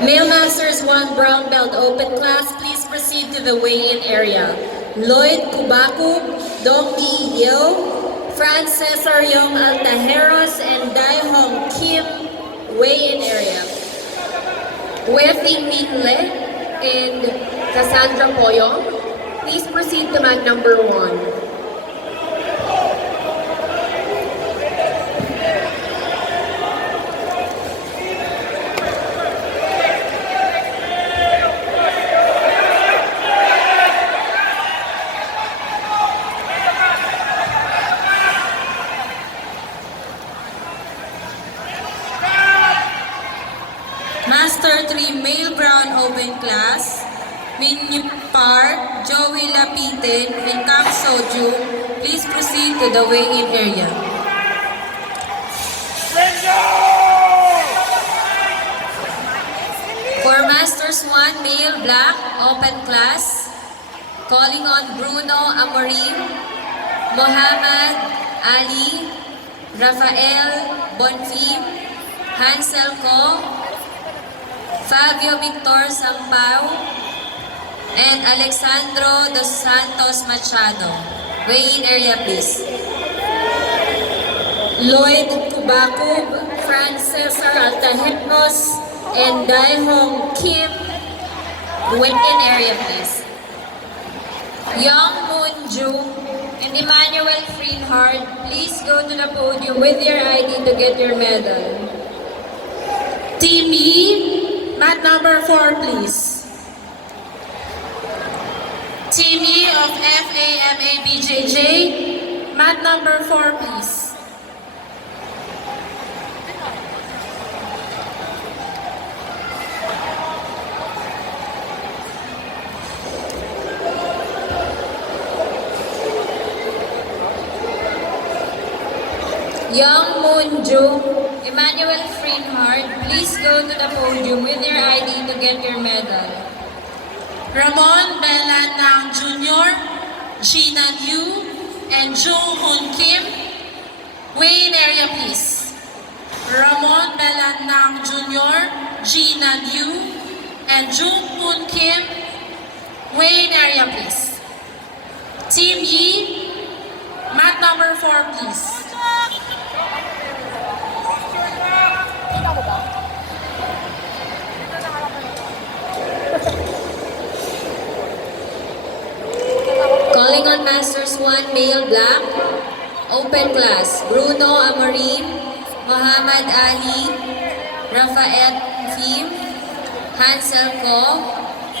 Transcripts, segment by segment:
Male Masters 1 Brown Belt Open Class, please proceed to the weigh-in area. Lloyd Kubakub, Donggi Yeo, Franz Cesar Yong Altajeros, and Dai Hong Kim, weigh-in area. Wefi Minle and Cassandra Poyong, please proceed to mat number 1. Master 3 Male Brown Open Class, Min Park, Joey Lapitin, and Kang Soju, please proceed to the weigh-in area. For Masters 1 Male Black Open Class, calling on Bruno Amorim, Mohammad Ali, Rafael Bonfim, Hansel Ko, Fabio Victor Sampao, and Alexandro Dos Santos Machado. Weigh-in area, please. Lloyd Kubakub, Franz Cesar Altajeros, and Dai Hong Kim. Weigh-in area, please. Young Moon Jung and Emmanuel Freenhard, please go to the podium with your ID to get your medal. Team E, mat number 4, please. Team E of FAMA BJJ, mat number 4, please. Young Moon Jung, Emmanuel Freenhard, please go to the podium with your ID to get your medal. Ramon Belanang Jr., Jinan Yu, and Jung Hoon Kim, weigh-in area, please. Ramon Belanang Jr., Jinan Yu, and Jung Hoon Kim, weigh-in area, please. Team E, mat number 4, please. Calling on Masters 1 Male Black Open Class, Bruno Amorim, Muhammad Ali, Rafael Fim, Hansel Ko,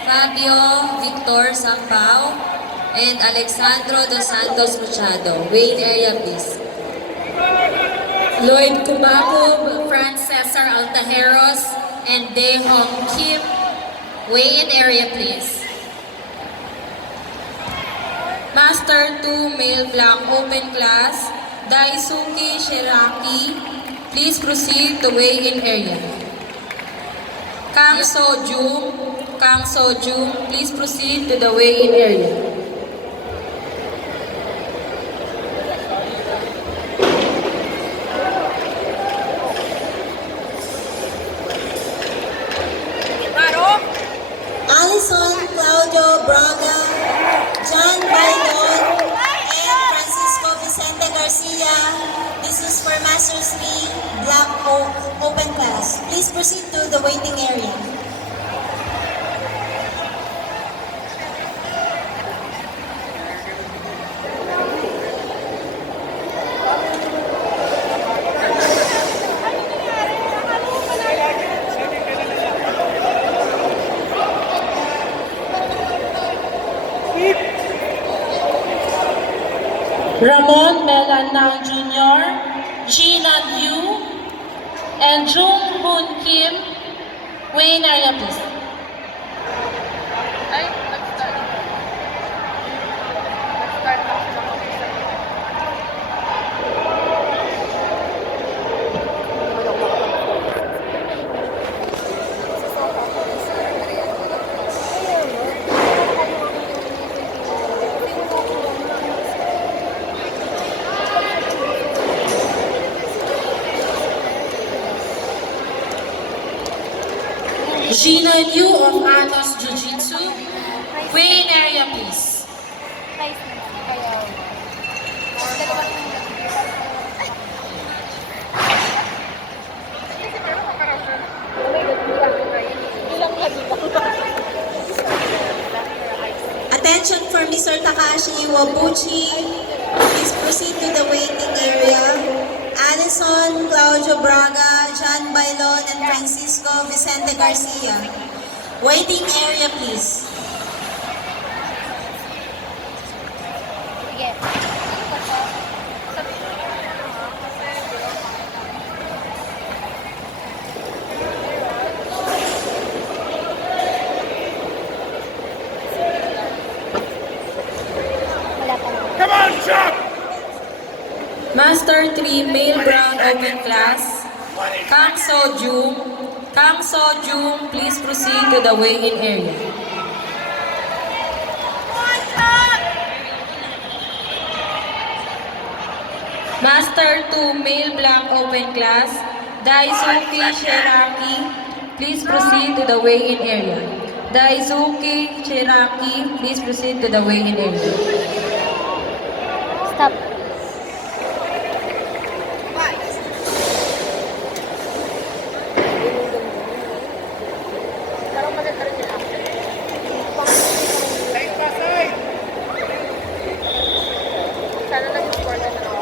Fabio Victor Sampao, and Alexandro Dos Santos Machado. Weigh-in area, please. Lloyd Kubakub, Franz Cesar Altajeros, and Dae Hong Kim. Weigh-in area, please. Master 2 Male Black Open Class, Daisuke Shiraki, please proceed to weigh-in area. Kang Sojung, please proceed to the weigh-in area. Alison Claudio Braga, John Baydon, and Francisco Vicente Garcia. This is for Masters 3 Black Open Class. Please proceed to the waiting area. Ramon Belanang Jr., Jinan Yu, and Jung Hoon Kim, weigh-in area, please. Gina Liu of Atos Jiu-Jitsu. Wayne area, please. Price naman. Kaya, dalawa Attention for Mr. Takashi Wabuchi. Please proceed to the waiting area. Alison, Claudio Braga, John Bailon, and Francisco Vicente Garcia. Waiting area, please. Sige. Wala pa naman. Master 3 Male Brown Open Class, Kang Sojung. Kang Sojung, please proceed to the weigh-in area. Master 2 Male Black Open Class, Daisuke Shiraki, please proceed to the weigh-in area. Daisuke Shiraki, please proceed to the weigh-in area. Stop.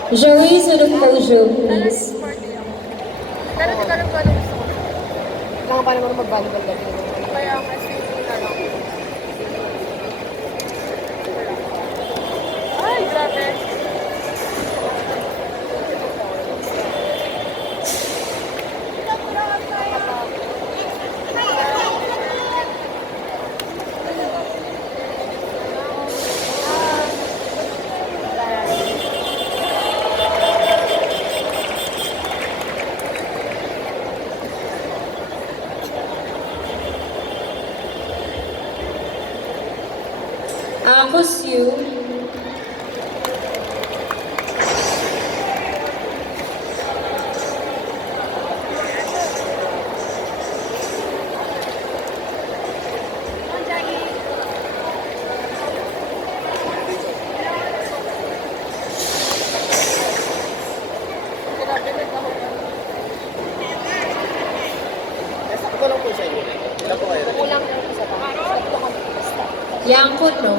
Joey Surukojo, please. Pero di ka alam kung ano gusto ko. Mga paano mo mag-volleyball gabi. Kaya ang SU na lang. Ay, grabe. Akos Yu. Kulang yung isa pa. Sakto kang basta. Yangkut, no?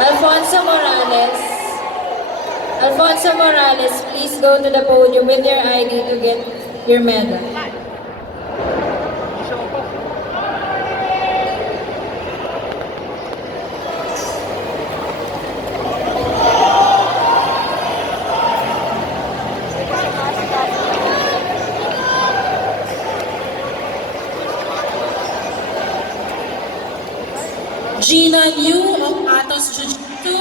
Alfonso Morales. Alfonso Morales, please go to the podium with your ID to get your medal. Gina Liu of Atos Jiu-Jitsu.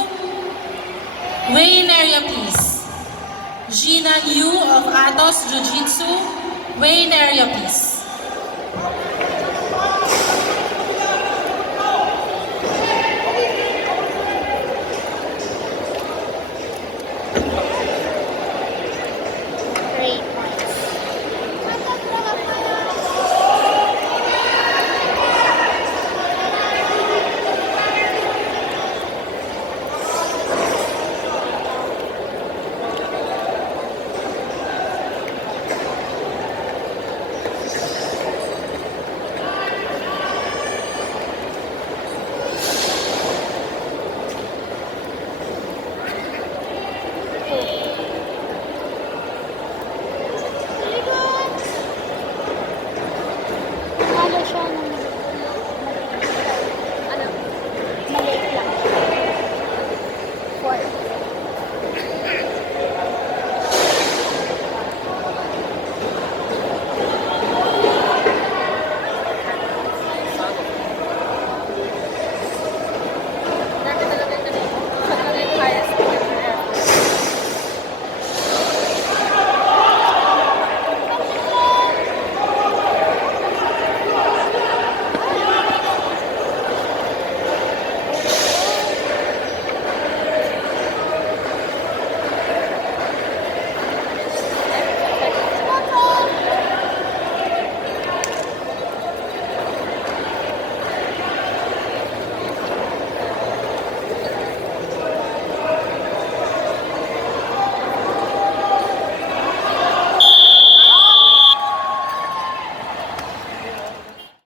Wayne area, please. Gina Liu of Atos Jiu-Jitsu. Wayne area, please. Great. Nalo siya ng